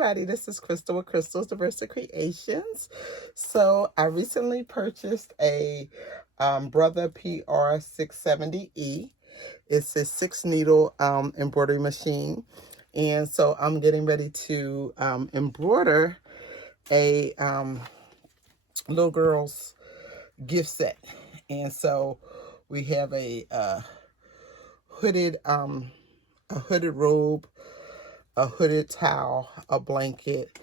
everybody, this is Crystal with Crystal's Diversity Creations. So I recently purchased a Brother PR670E. It's a 6-needle embroidery machine. And so I'm getting ready to embroider a little girl's gift set. And so we have a hooded robe, a hooded towel, a blanket,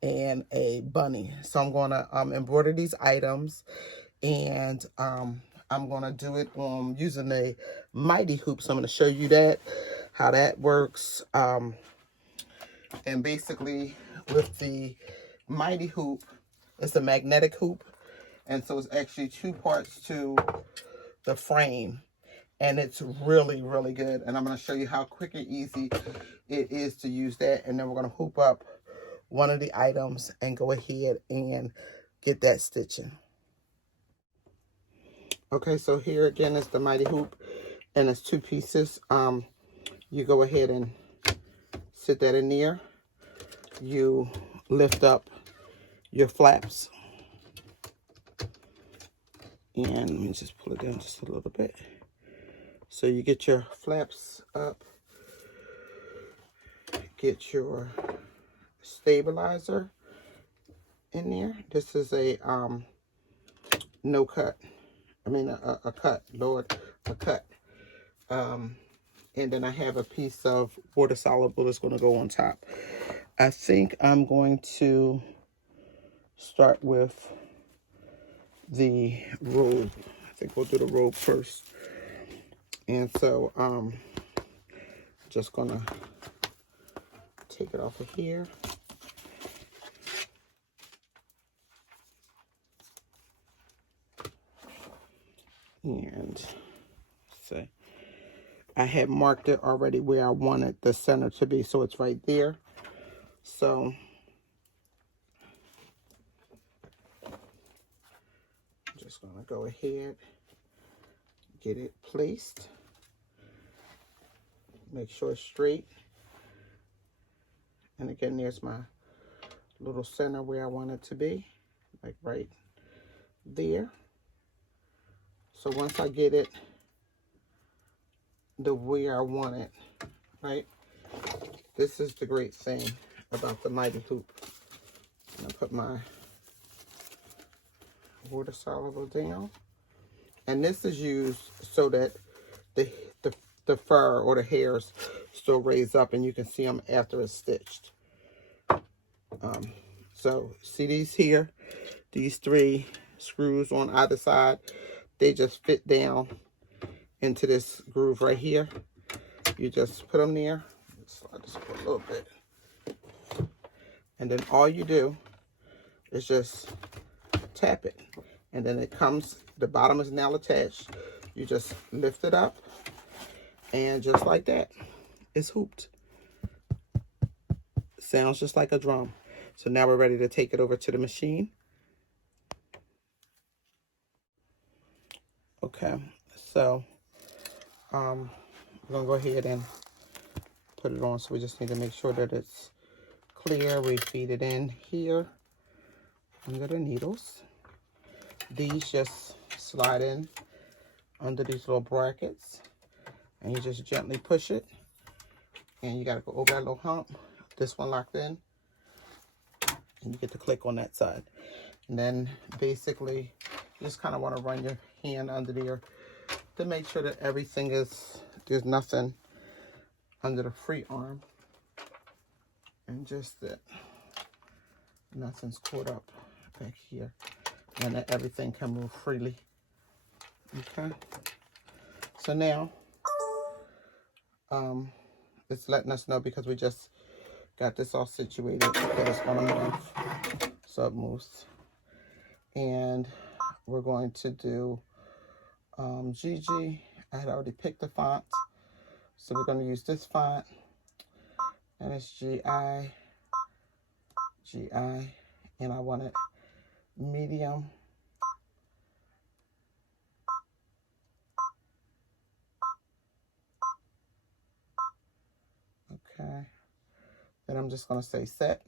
and a bunny. So I'm going to embroider these items, and I'm going to do it using a mighty hoop. So I'm going to show you how that works. And basically with the mighty hoop, it's a magnetic hoop, and so it's actually 2 parts to the frame. And it's really, really good. And I'm going to show you how quick and easy it is to use that. And then we're going to hoop up one of the items and go ahead and get that stitching. Okay, so here again is the mighty hoop, and it's 2 pieces. You go ahead and sit that in there. You lift up your flaps. And let me just pull it down just a little bit. So you get your flaps up, get your stabilizer in there. This is a no cut. I mean a cut, Lord, a cut. And then I have a piece of water soluble that's going to go on top. I think I'm going to start with the robe. I think we'll do the robe first. And so just gonna take it off of here. And see, I had marked it already where I wanted the center to be, so it's right there. So I'm just gonna go ahead, get it placed, make sure it's straight. And again, there's my little center where I want it to be, like right there. So once I get it the way I want it, right, this is the great thing about the mighty hoop. I'm gonna put my water soluble down, and this is used so that the fur or the hairs still raise up and you can see them after it's stitched. So see these here, these 3 screws on either side, they just fit down into this groove right here. You just put them there. Slide this up a little bit, and then all you do is just tap it, and then it comes, the bottom is now attached. You just lift it up, and just like that, it's hooped. Sounds just like a drum. So now we're ready to take it over to the machine. Okay, so we're gonna go ahead and put it on. So we just need to make sure that it's clear. We feed it in here under the needles. These just slide in under these little brackets, and you just gently push it, and you got to go over that little hump. This one locked in, and you get to click on that side. And then basically you just kind of want to run your hand under there to make sure that everything is, there's nothing under the free arm, and just that nothing's caught up back here, and that everything can move freely. Okay, so now it's letting us know, because we just got this all situated, that it's going to move. So it moves, and we're going to do GG. I had already picked the font, so we're going to use this font, and it's GI, and I want it medium. Okay, Then I'm just going to say set.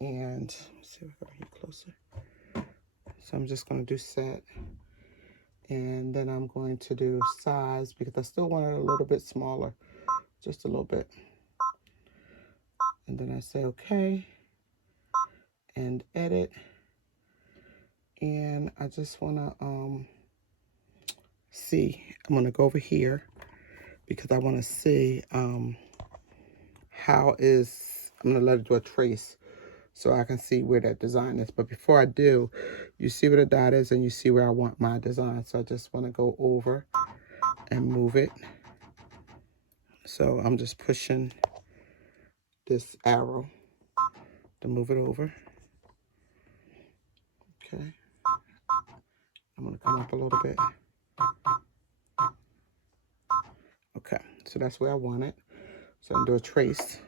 And let's see if I can get closer. So I'm just going to do set. And then I'm going to do size because I still want it a little bit smaller. Just a little bit. And then I say okay. And edit. And I just want to see. I'm going to go over here because I want to see I'm going to let it do a trace so I can see where that design is. But before I do, you see where the dot is and you see where I want my design. So I just want to go over and move it. So I'm just pushing this arrow to move it over. Okay. I'm going to come up a little bit. Okay, so that's where I want it. So I'm going to do a trace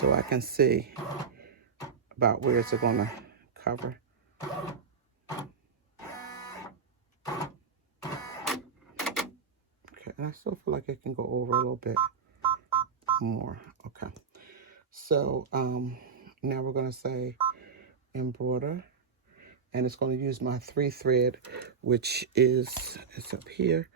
so I can see about where it's going to cover. Okay, and I still feel like it can go over a little bit more. Okay, so now we're going to say embroider, and it's going to use my 3 thread, which is, it's up here,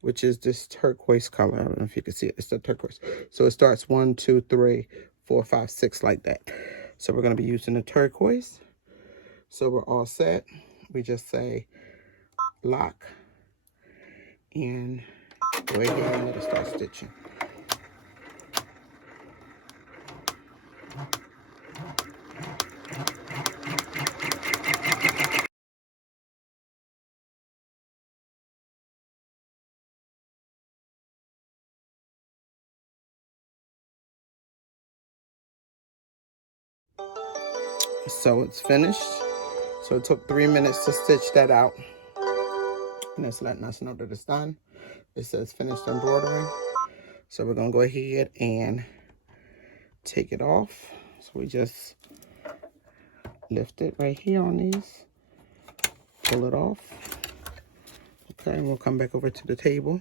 which is this turquoise color. I don't know if you can see it. It's the turquoise. So it starts 1, 2, 3, 4, 5, 6 like that. So we're going to be using the turquoise. So we're all set. We just say lock and go ahead and let it start stitching. So it's finished. So it took 3 minutes to stitch that out. And it's letting us know that it's done. It says finished embroidering. So we're going to go ahead and take it off. So we just lift it right here on these. Pull it off. Okay, and we'll come back over to the table.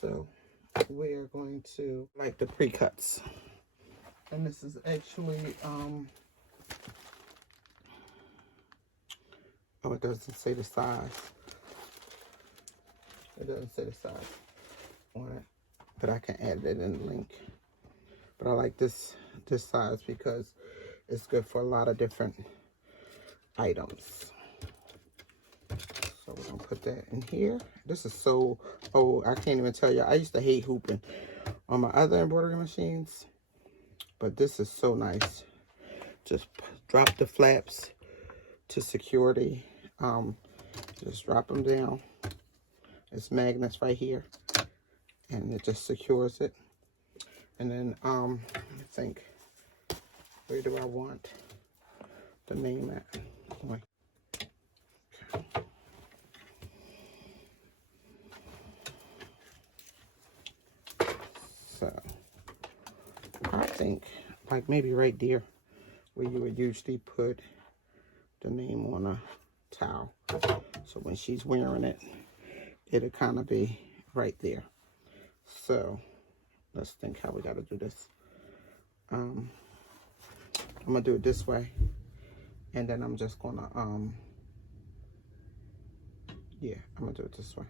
So we are going to like the pre-cuts. And this is actually, oh, it doesn't say the size. It doesn't say the size on it, but I can add it in the link. But I like this size because it's good for a lot of different items. So we're gonna put that in here. This is so, oh, I can't even tell you. I used to hate hooping on my other embroidery machines, but this is so nice. Just drop the flaps to security. Just drop them down. It's magnets right here, and it just secures it. And then I think, where do I want the name at? Okay. So I think like maybe right there where you would usually put the name on a towel. So when she's wearing it, it'll kind of be right there. So let's think how we got to do this. I'm gonna do it this way, and then I'm just gonna yeah, I'm gonna do it this way.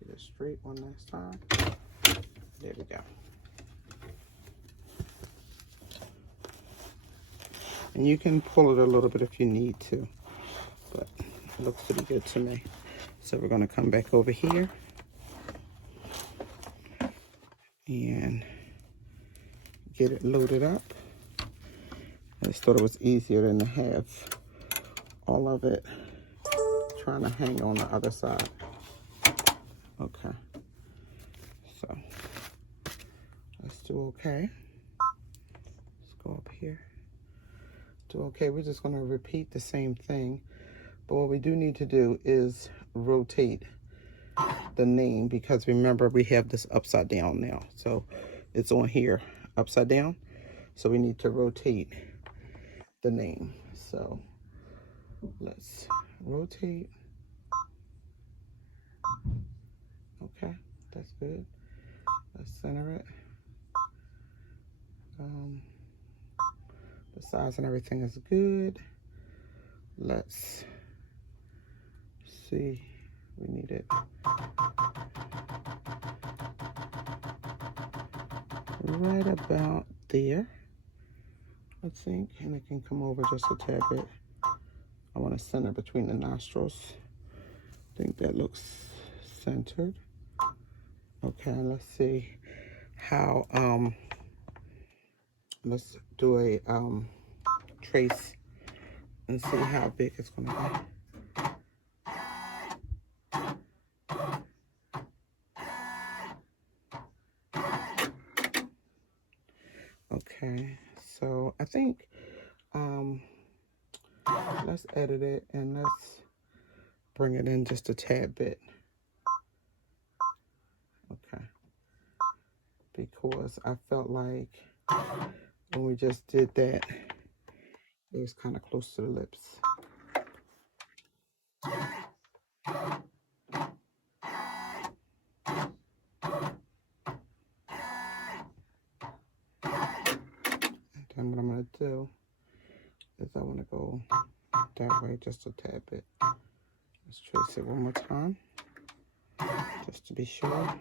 Get it straight one last time. There we go. And you can pull it a little bit if you need to, but it looks pretty good to me. So we're gonna come back over here and get it loaded up. I just thought it was easier than to have all of it trying to hang on the other side. Okay, so let's do okay. Let's go up here. do okay. We're just going to repeat the same thing, but what we do need to do is rotate the name, because remember we have this upside down now, so it's on here upside down, so we need to rotate the name. So let's rotate. Okay, that's good. Let's center it. The size and everything is good. Let's see, we need it right about there, I think, and it can come over just a tad bit. I want to center between the nostrils. I think that looks centered. Okay, let's see how, let's do a trace and see how big it's going to be. Okay, so I think let's edit it and let's bring it in just a tad bit. Okay, because I felt like when we just did that, it was kind of close to the lips. And then what I'm going to do is I want to go that way just a tad bit. Let's trace it one more time, just to be sure.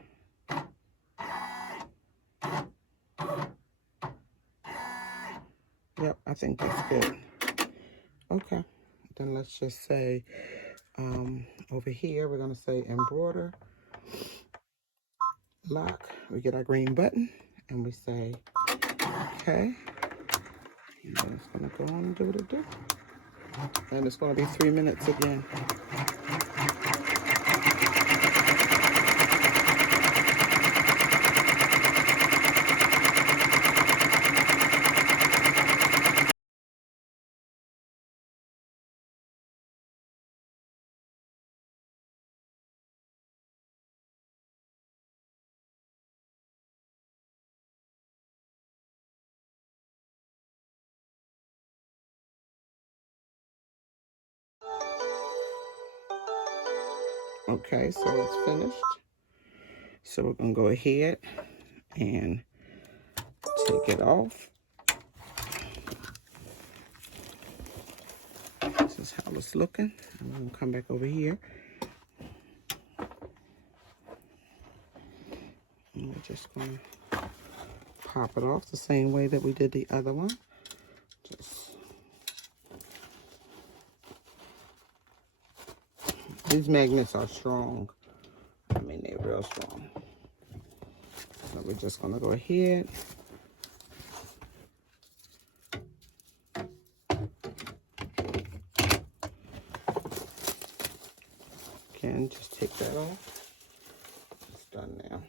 Yep, I think that's good. Okay, then let's just say over here, we're going to say embroider, lock. We get our green button and we say, okay. And then it's going to go on and do what it do. And it's going to be 3 minutes again. Okay, so it's finished. So we're going to go ahead and take it off. This is how it's looking. I'm going to come back over here. And we're just going to pop it off the same way that we did the other one. These magnets are strong. I mean, they're real strong. So we're just going to go ahead. Again, just take that off. It's done now.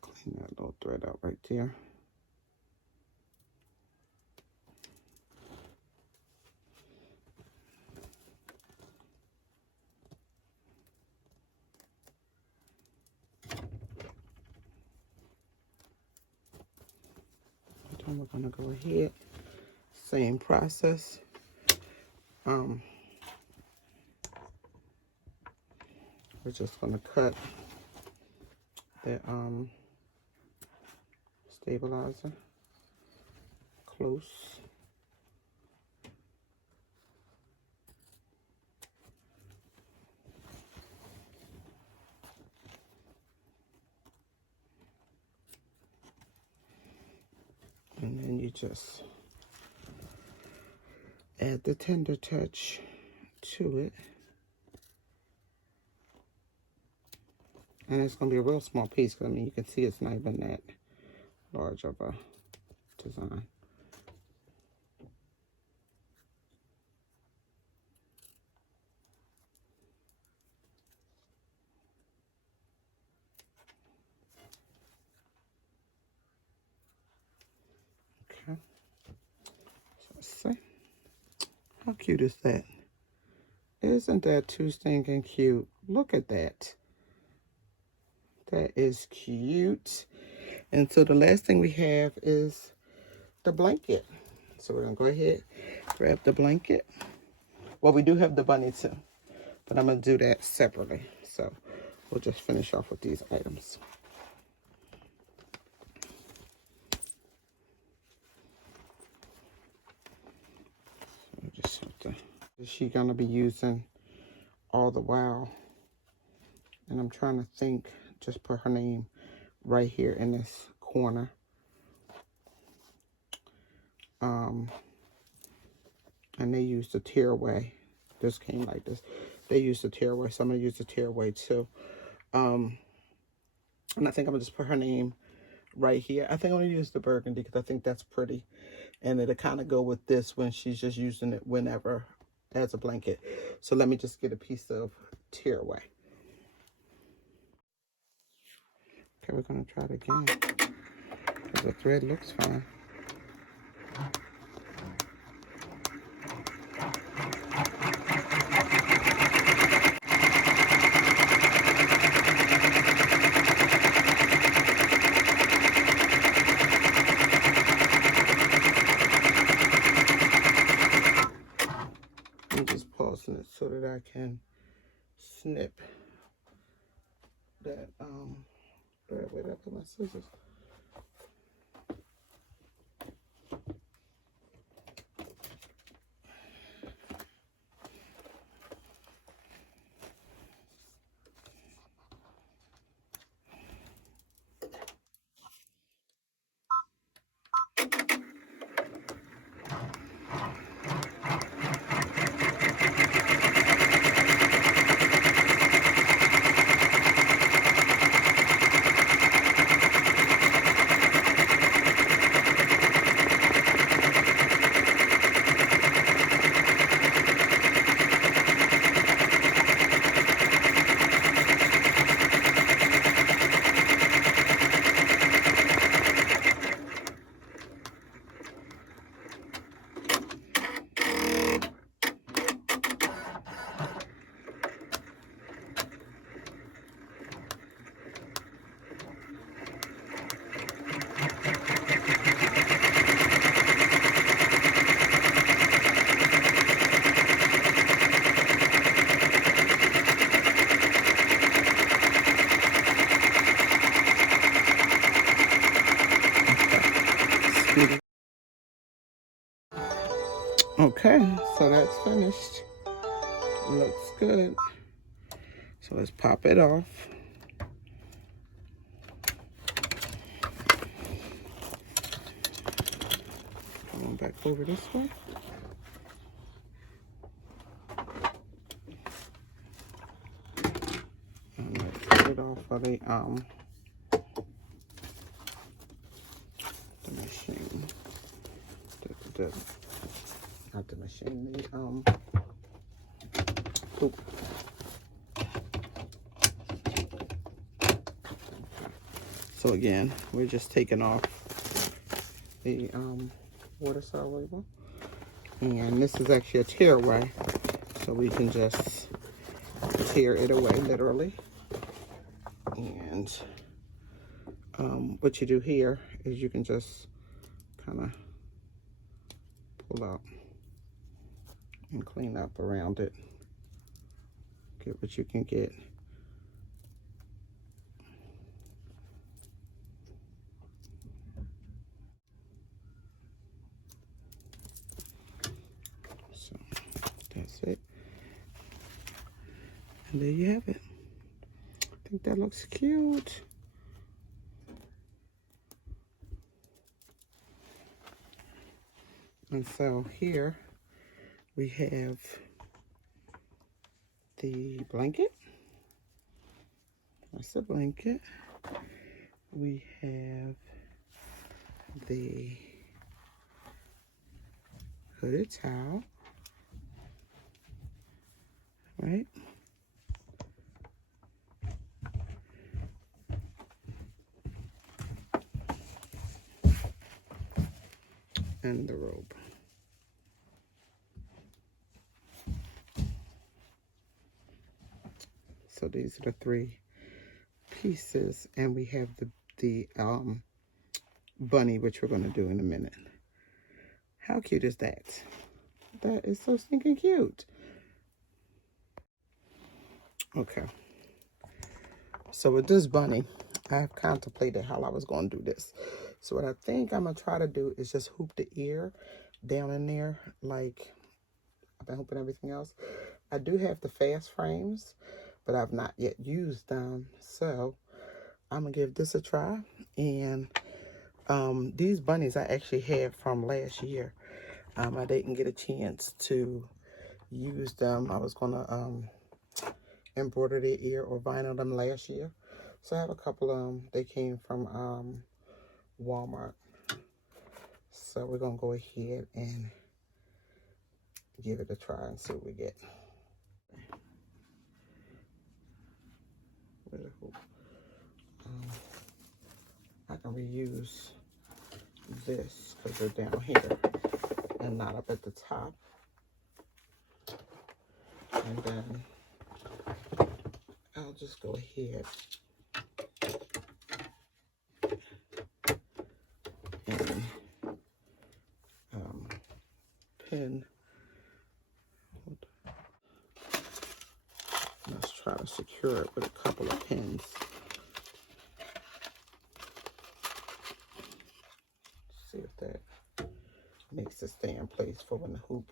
Clean that little thread out right there. Then we're going to go ahead, same process. We're just going to cut the stabilizer close. And then you just add the tender touch to it. And it's going to be a real small piece, because I mean, you can see it's not even that large of a design. Okay. So let's see. How cute is that? Isn't that too stinking cute? Look at that. That is cute. And so the last thing we have is the blanket. So we're gonna go ahead, grab the blanket. Well, we do have the bunny too, but I'm gonna do that separately. So we'll just finish off with these items. So just have to, is she gonna be using all the while? And I'm trying to think, just put her name right here in this corner. And they used the tearaway. This came like this. They used the tearaway, so I'm gonna use the tearaway too. And I think I'm gonna just put her name right here. I think I'm gonna use the burgundy because I think that's pretty. And it'll kind of go with this when she's just using it whenever as a blanket. So let me just get a piece of tearaway. Okay, we're gonna try it again. The thread looks fine. I'm just pausing it so that I can snip that where did I put my scissors? Okay, so that's finished. Looks good. So let's pop it off. Come on back over this way. And let's put it off of the machine. Not the machine, the hoop. So again, we're just taking off the water soluble, and this is actually a tearaway, so we can just tear it away literally. And what you do here is you can just kind of pull out and clean up around it, get what you can get. So that's it, and there you have it. I think that looks cute. And so here we have the blanket. That's the blanket. We have the hooded towel, right? and the robe. So these are the 3 pieces, and we have the bunny, which we're going to do in a minute. How cute is that? That is so stinking cute. Okay. So with this bunny, I have contemplated how I was going to do this. So what I think I'm going to try to do is just hoop the ear down in there like I've been hooping everything else. I do have the fast frames, but I've not yet used them. So I'm going to give this a try. And these bunnies I actually had from last year. I didn't get a chance to use them. I was going to embroider their ear or vinyl them last year. So I have a couple of them. They came from Walmart. So we're going to go ahead and give it a try and see what we get. Where's the hoop? I can reuse this because they're down here and not up at the top. And then I'll just go ahead and pin. Let's try to secure it with a couple of pins. See if that makes it stay in place for when the hoop.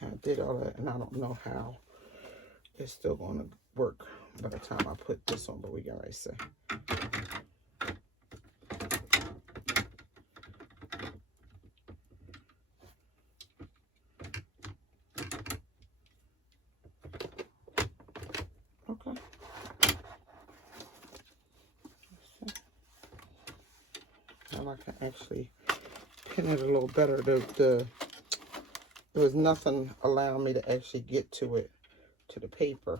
I did all that, and I don't know how it's still going to work by the time I put this on, but we got right see. Okay. Now I can actually pin it a little better. There was nothing allowing me to actually get to it, to the paper,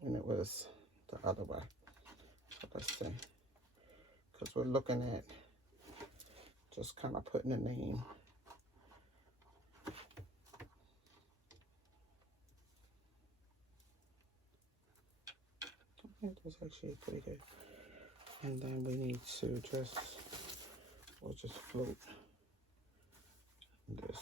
when it was the other way. So let's see. Because we're looking at just kind of putting a name. Okay, that's actually pretty good. And then we need to just, we'll just float this.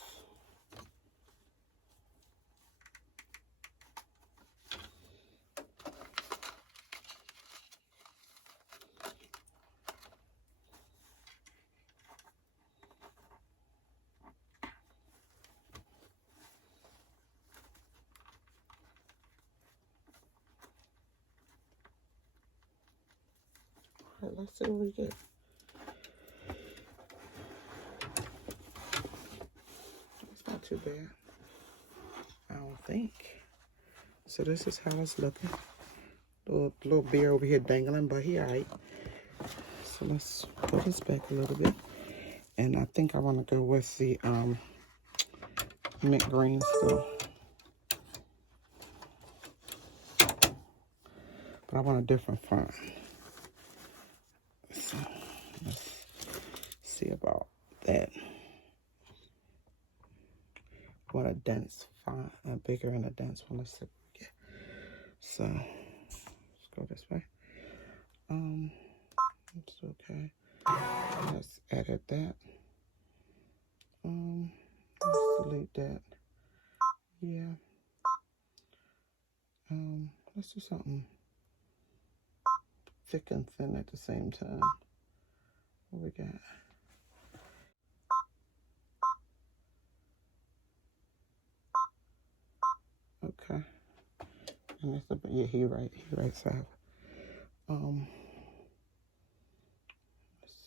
All right, let's see what we get. It's not too bad, I don't think. So this is how it's looking. Little bear over here dangling, but he all right. So let's pull this back a little bit. And I think I want to go with the mint green still. But I want a different font. So let's see about that. I want a dense font, a bigger and a dense one. Let's see what we get. So let's go this way. It's okay. Let's edit that. Let's delete that. Yeah. Let's do something thick and thin at the same time. What we got? Okay. And that's a, yeah, he right side. Let's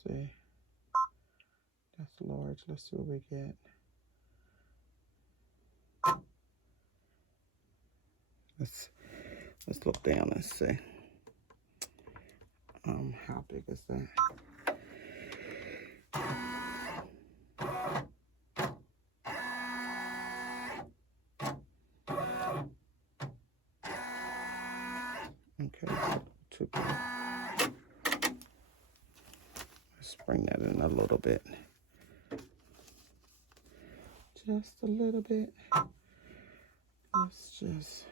see. That's large. Let's see what we get. Let's look down and see. How big is that? Okay, too big. Let's bring that in a little bit. Just a little bit. Let's just...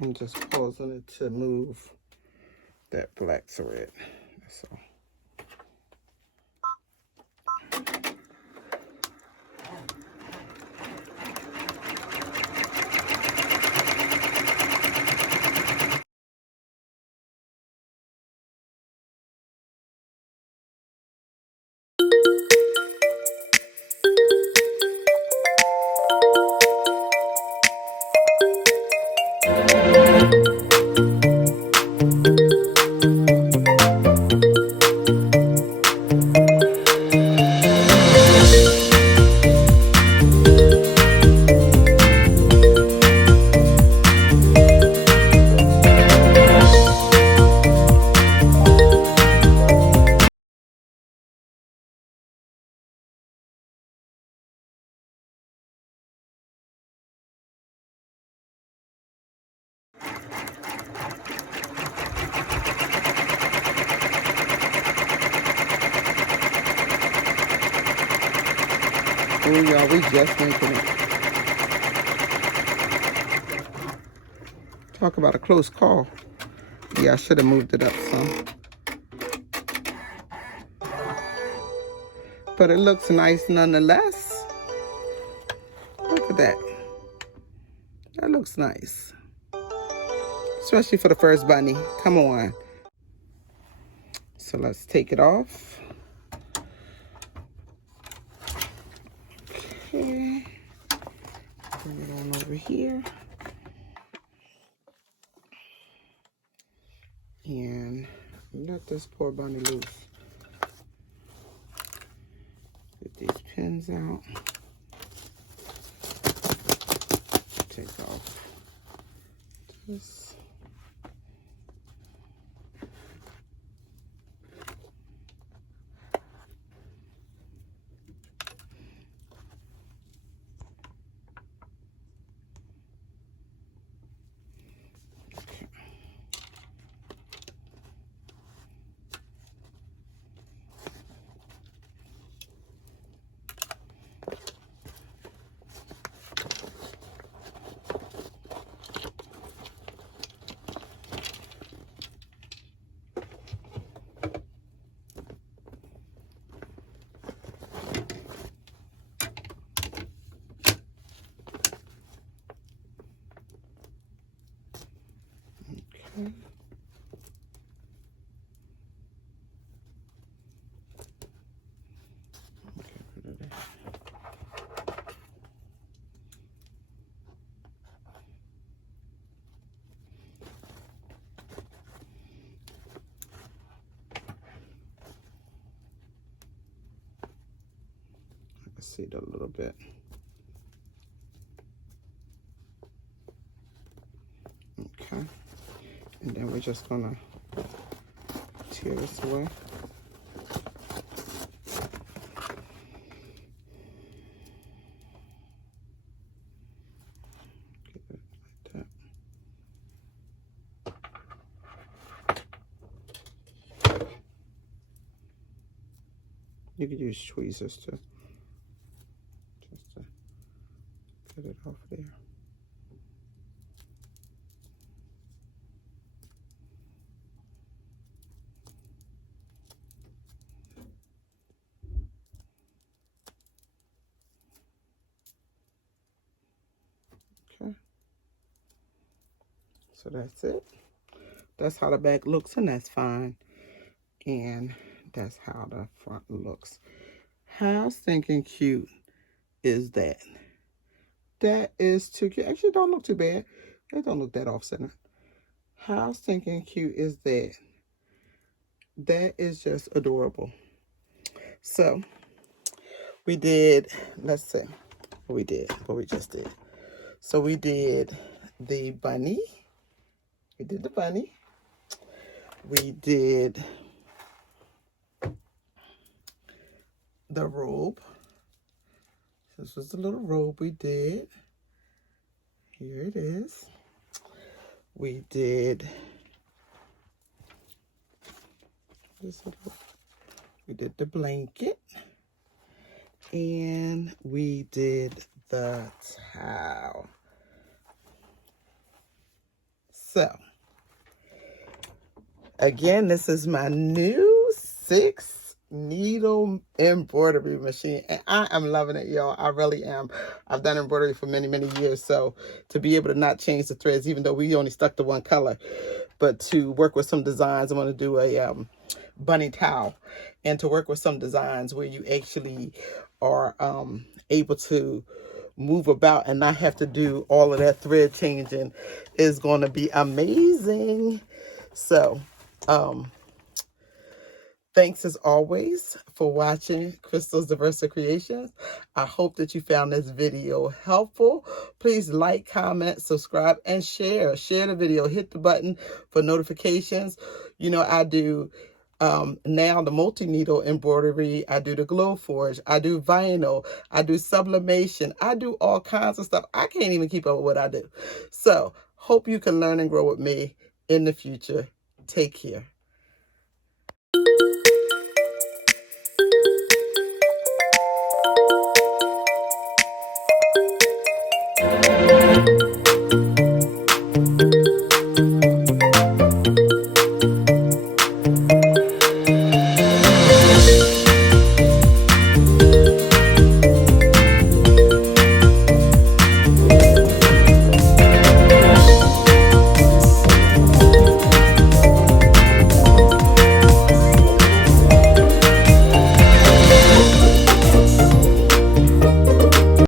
I'm just pausing it to move that black thread. That's all. Oh, y'all, we just making it. Talk about a close call. Yeah, I should have moved it up some. But it looks nice nonetheless. Look at that. That looks nice. Especially for the first bunny. Come on. So let's take it off. Okay. Bring it on over here. And let this poor bunny loose. Get these pins out. Take off this. Okay. I can see it a little bit. Okay. And then we're just gonna tear this away. Get it like that. You could use tweezers to just to get it off there. So that's it. That's how the back looks, and that's fine. And that's how the front looks. How stinking cute is that? That is too cute. Actually, it don't look too bad. It don't look that off-center. How stinking cute is that? That is just adorable. So we did, let's see what we just did. So we did the bunny. We did the bunny. We did the robe. This was the little robe we did. Here it is. We did this little, we did the blanket. And we did the towel. So, again, this is my new 6-needle embroidery machine, and I am loving it, y'all. I really am. I've done embroidery for many, many years, so to be able to not change the threads, even though we only stuck to one color, but to work with some designs, I'm going to do a bunny towel, and to work with some designs where you actually are able to move about and not have to do all of that thread changing is going to be amazing. So thanks as always for watching Crystal's Diversa Creations. I hope that you found this video helpful. Please like, comment, subscribe, and share. Share the video. Hit the button for notifications. You know, I do now the multi-needle embroidery. I do the glow forge. I do vinyl. I do sublimation. I do all kinds of stuff. I can't even keep up with what I do. So hope you can learn and grow with me in the future. Take care.